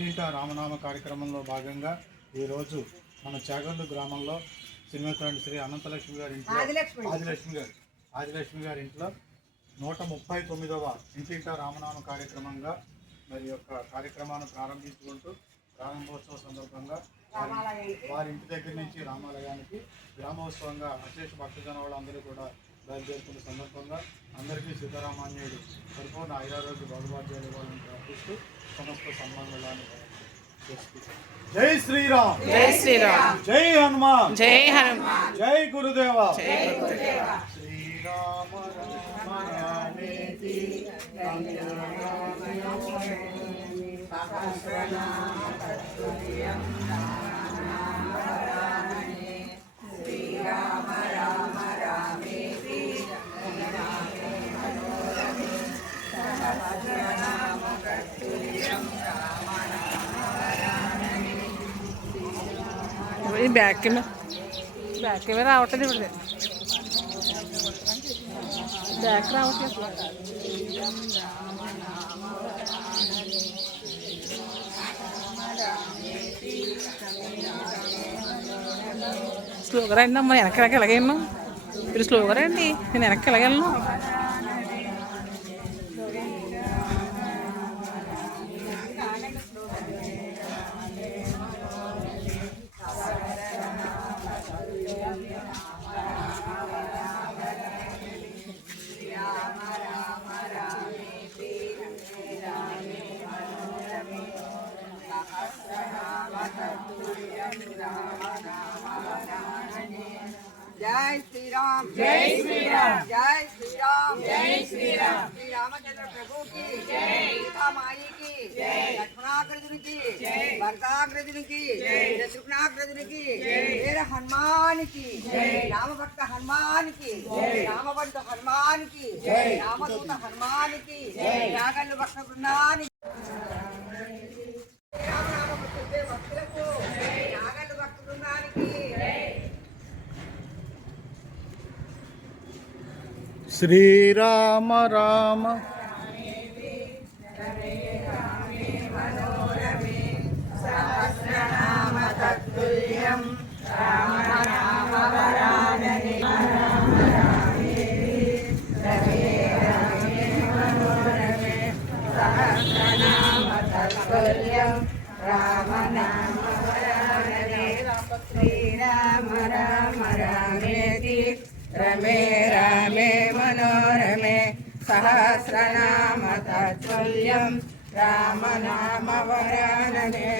ఇంటింటా రామనామ కార్యక్రమంలో భాగంగా ఈరోజు మన చాగర్లు గ్రామంలో శ్రీమతి శ్రీ అనంతలక్ష్మి గారి ఇంట్లో ఆదిలక్ష్మి గారి ఇంట్లో 139వ ఇంటింటా రామనామ కార్యక్రమంగా మరి యొక్క కార్యక్రమాన్ని ప్రారంభించుకుంటూ ప్రారంభోత్సవ సందర్భంగా వారి ఇంటి దగ్గర నుంచి రామాలయానికి గ్రామోత్సవంగా అశేష భక్తజన వాళ్ళందరూ కూడా బయలుదేరుతున్న సందర్భంగా అందరికీ సీతారామాన్యుడు పరిపూర్ణ ఆయురారోగ్య బాగుబాధ్యాలు ఇవ్వాలని ప్రార్థిస్తూ సమస్త సన్మానాలను చేసుకుంటాం. జై శ్రీరామ్, జై శ్రీరామ్, జై హనుమాన్, జై హనుమాన్, జై గురుదేవ. శ్రీరామ రామ రామేతి బ్యాక్ కెమెరా రావట్లేదు, ఇప్పుడు బ్యాక్ రావట్లేదు. స్లోగా రండి అమ్మా, వెనక్కి ఎలాగెళ్ళను, మీరు స్లోగా రండి, నేను వెనక్కి ఎలాగెళ్ళను. जय श्री राम, जय श्री राम, जय श्री राम, जय श्री राम. श्री रामचंद्र प्रभु की जय, सीता माई की जय, लक्ष्मणाग्रजुन की जय, भरताग्रजुन की जय, शत्रुघ्नाग्रजुन की जय, वीर हनुमान की जय, राम भक्त हनुमान की जय, रामबंध हनुमान की जय, रामदूत हनुमान की जय, नागल भक्त वृंदावन శ్రీరామ రామ సహస్రనామ తత్తుల్యం రామ నామ వరానని సహస్రనామ తత్తుల్యం రామ నామ వరానని శ్రీరామ రామ రామేతి రమే రామే మనోరమే సహస్రనామ తత్తుల్యం రామ నామ వరాననే.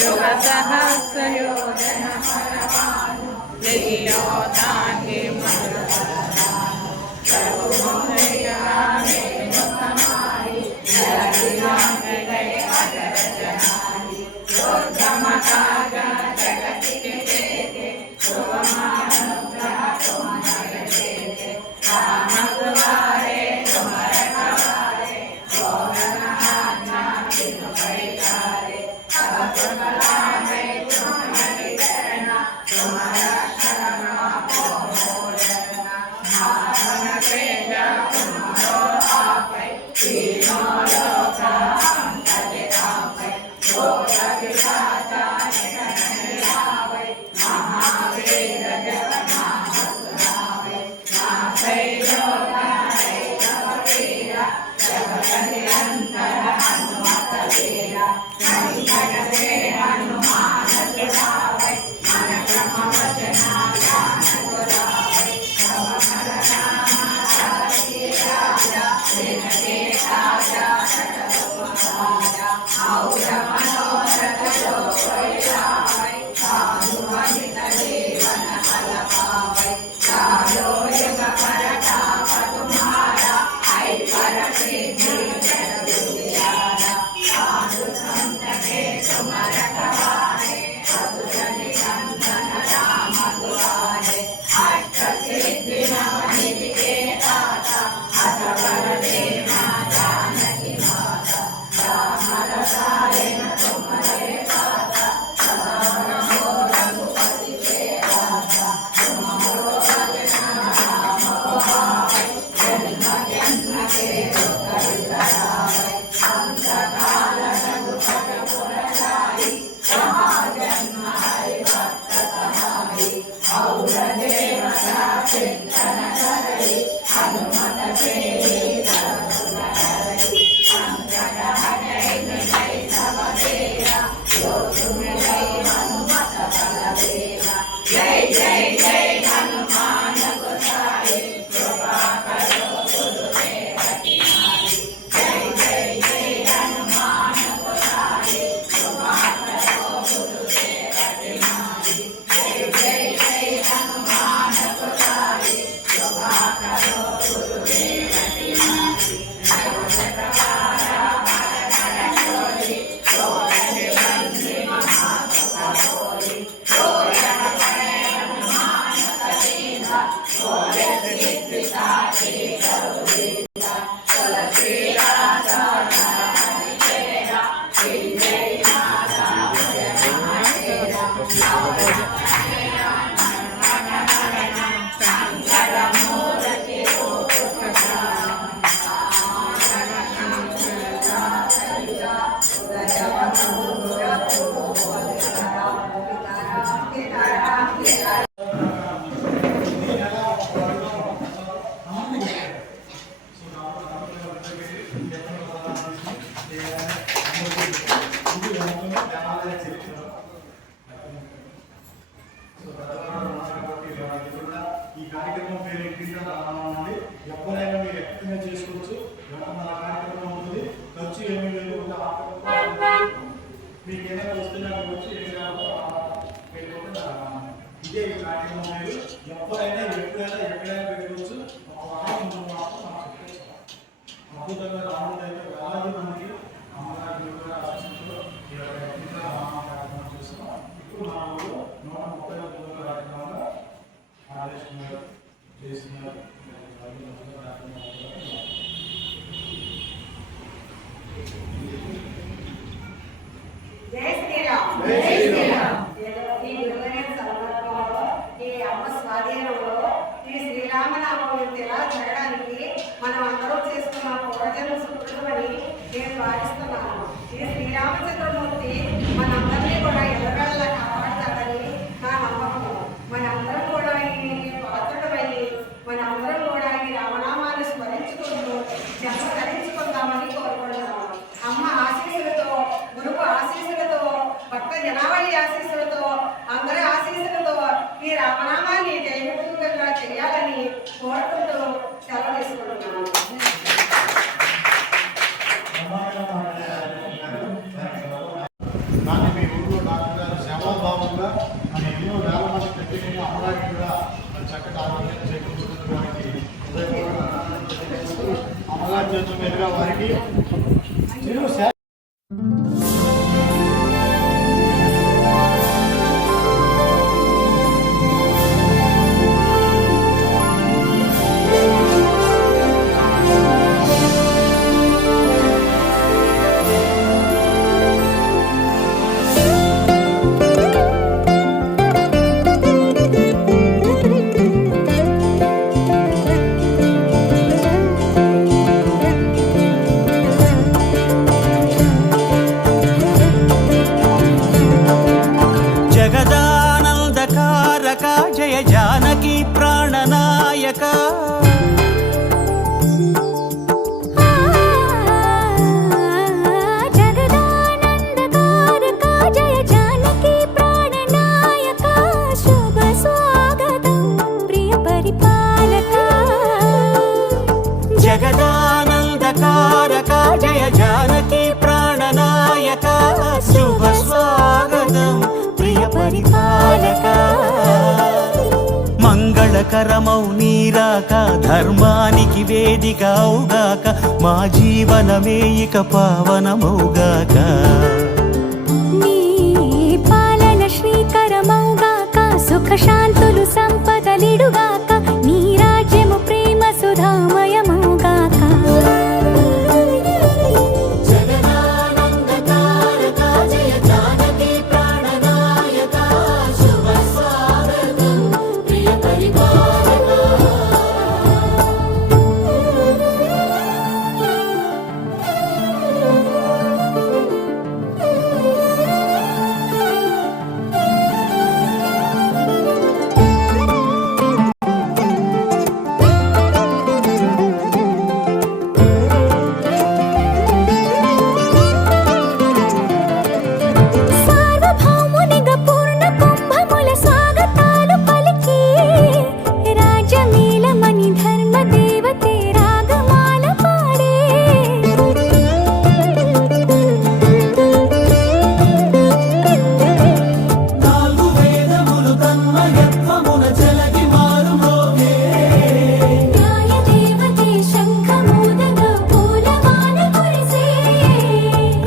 యుగ సహస్రయోజన నిర్యోధాన్యే ఈ కార్యక్రమం పేరు ఇంటింటి ఎవరైనా మీరు ఎక్కడైనా చేసుకోవచ్చు. మన కార్యక్రమం ఉంటుంది. ఖర్చు ఏమీ లేదు. మీకు ఏదైనా వస్తున్నా వచ్చి ఇదే ఈ కార్యక్రమం పేరు. ఎవరైనా ఎప్పుడైనా ఎక్కడైనా పెట్టుకోవచ్చు. అద్భుతంగా రాముడు అయితే వేలాది మంది అమ్మగారి కార్యక్రమం చేస్తున్నాం. ఇప్పుడు మా ఊళ్ళో 130 కార్యక్రమంగా ఆదేశంగా చేస్తున్నారు. జై శ్రీరామ్. జై శ్రీరామ్. ఈ గురువైన సందర్భంలో ఈ అమ్మ స్వాధీనంలో ఈ శ్రీరామనామం ఎలా జరగడానికి మనం అందరూ చేసుకున్న పూర్వజన్మ సుకృతమని నేను భావిస్తున్నాను. ఈ శ్రీరామచంద్రమూర్తి మనందరినీ కూడా ఎల్లవేళలా కాపాడుతాడని నా నమ్మకము. మనందరం కూడా ఈ పాత్రమై మనందరం రామనామాన్ని జయముగా చేయాలని కోరుకుంటూ సెలవు తీసుకుంటున్నాను. కానీ మీ ఊళ్ళో డాక్టర్ గారు సేవాభావంగా మన ఎన్నో వేల మంది ప్రత్యేకంగా అమ్మగారికి కూడా చక్కటి ఆరోగ్యం చేకూరుతున్న వారికి అమ్మగారి చేతుల మీదుగా వారికి జయ జానకి ప్రాణనాయక జగదానందకారక జయ జానకి ప్రాణనాయక శుభ స్వాగతం ప్రియ పరిపాలక జగదానందకారక జయ జానకి ప్రాణనాయక శుభ స్వాగతం ప్రియ పరిపాలక మంగళకరమౌ నీరాక ధర్మానికి వేదిక అవుగాక మా జీవనమే ఇక పావనమౌగాక నీ పాలన శ్రీకరమౌగాక సుఖ శాంతులు సంపదలిడుగాక నీ రాజ్యము ప్రేమ సుధామయమౌగాక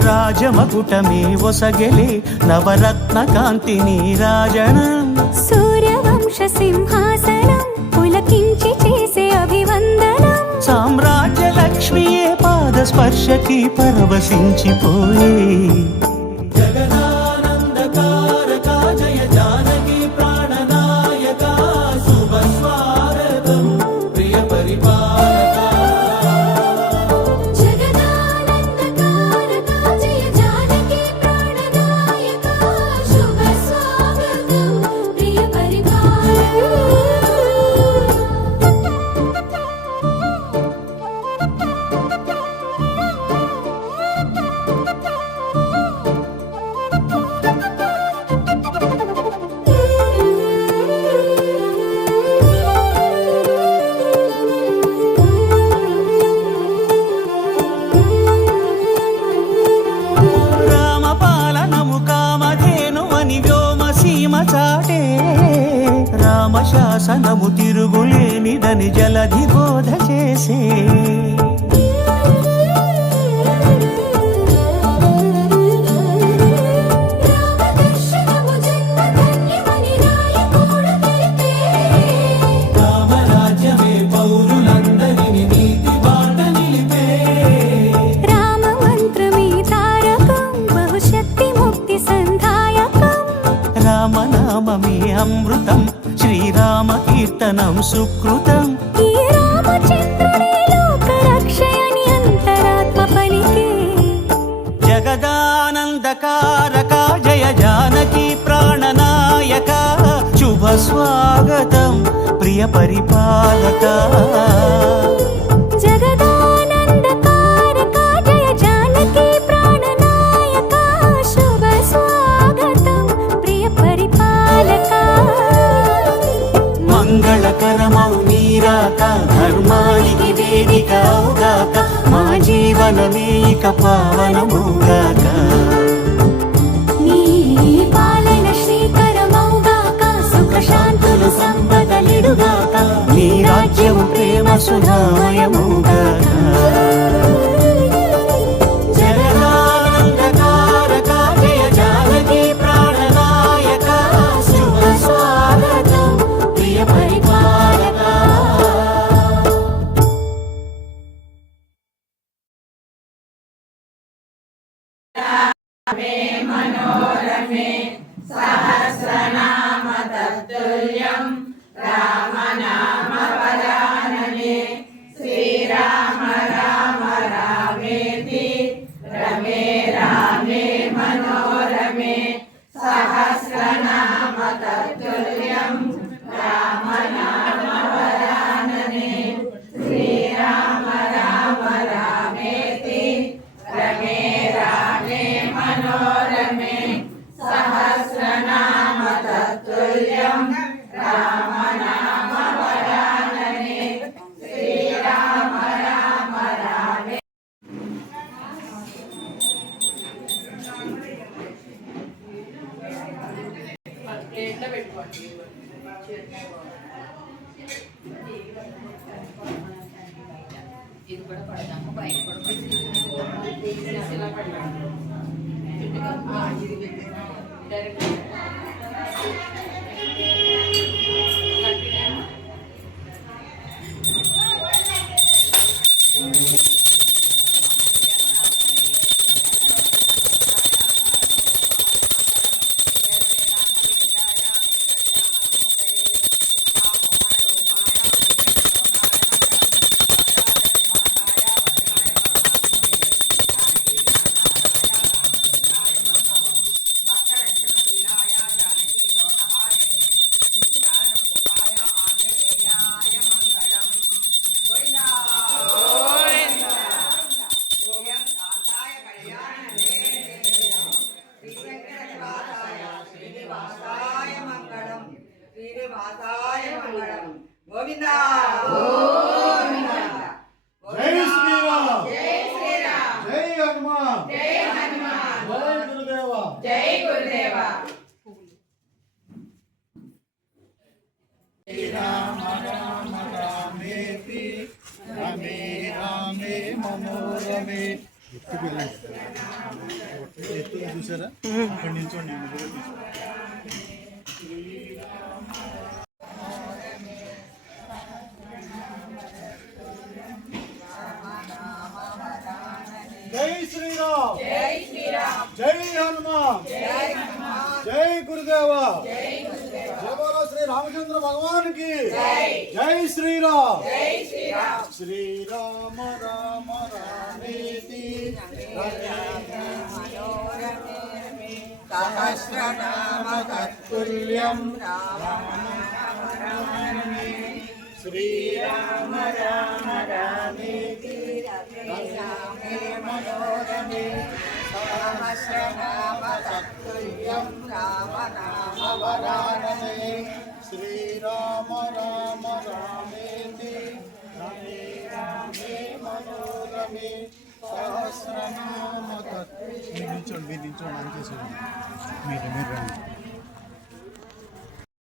రాజమకుటమే ఒసగెలే నవరత్న కాంతి నీరాజనం సూర్యవంశ సింహాసనం పులకించి చేసే అభివందనం సామ్రాజ్య లక్ష్మియే పాద స్పర్శకి పరవశించిపోయే జగదానందకారక జయ జానకి ప్రాణనాయక శుభ స్వాగతం ప్రియ పరిపాలక శాసనము తిరుగులేనిదని జలధి బోధ చేసే రామరాజ్యమే పౌరులందరినీ నీతి బాట నిలిపే రామ మంత్రమే తారకం బహుశక్తి ముక్తి సంధాయకం రామనామమే అమృతం శ్రీరామ కీర్తనం సుకృతం ఈ రామచంద్రుడే లోక రక్షయని అంతరాత్మ పలికే జగదానందకారక జయ జానకి ప్రాణనాయక శుభ స్వాగతం ప్రియ పరిపాలక జగదానందకారక జయ జానకి ప్రాణనాయక శుభ స్వాగతం ప్రియ పరిపాలక ధర్మానికి వేదిక అవుగాక మా జీవనమే ఇక పావనముగాక నీ పాలన శ్రీకరమౌగాక సుఖ శాంతులు సంపదలిడుగాక నీ రాజ్యము ప్రేమ సుధామయముగాక జగదానందకారక జయ జానకి ప్రాణనాయక శుభ స్వాగతం ప్రియ పరిపాలక ఇది కూడా పడదాము బయట కూడా ఇలా పడదాము డైరెక్ట్ గోవింద జై శ్రీరామ్ జై హనుమాన్ జై గురుదేవ రామ రామ రామేతి రమే రామే మనోరమే ఎత్తు చూసారా అక్కడి నిల్చోండి జై శ్రీరామ్ జై హనుమాన్ జై గురుదేవ జయ బోలో శ్రీ రామచంద్ర భగవాన్ కి జై శ్రీరామ్ శ్రీరామ రామ రామేతి సహస్రనామ తత్తుల్యం శ్రీరామ రామ రామేతి రమే మనోరమే సహస్రనామ తత్తుల్యం రామ నామ వరాననే శ్రీరామ రామ రామేతి రమే రామే మనోరమే సహస్రనామ తత్తుల్యం. మీరు నిల్చోండి అని చేసేది మీరు రండి.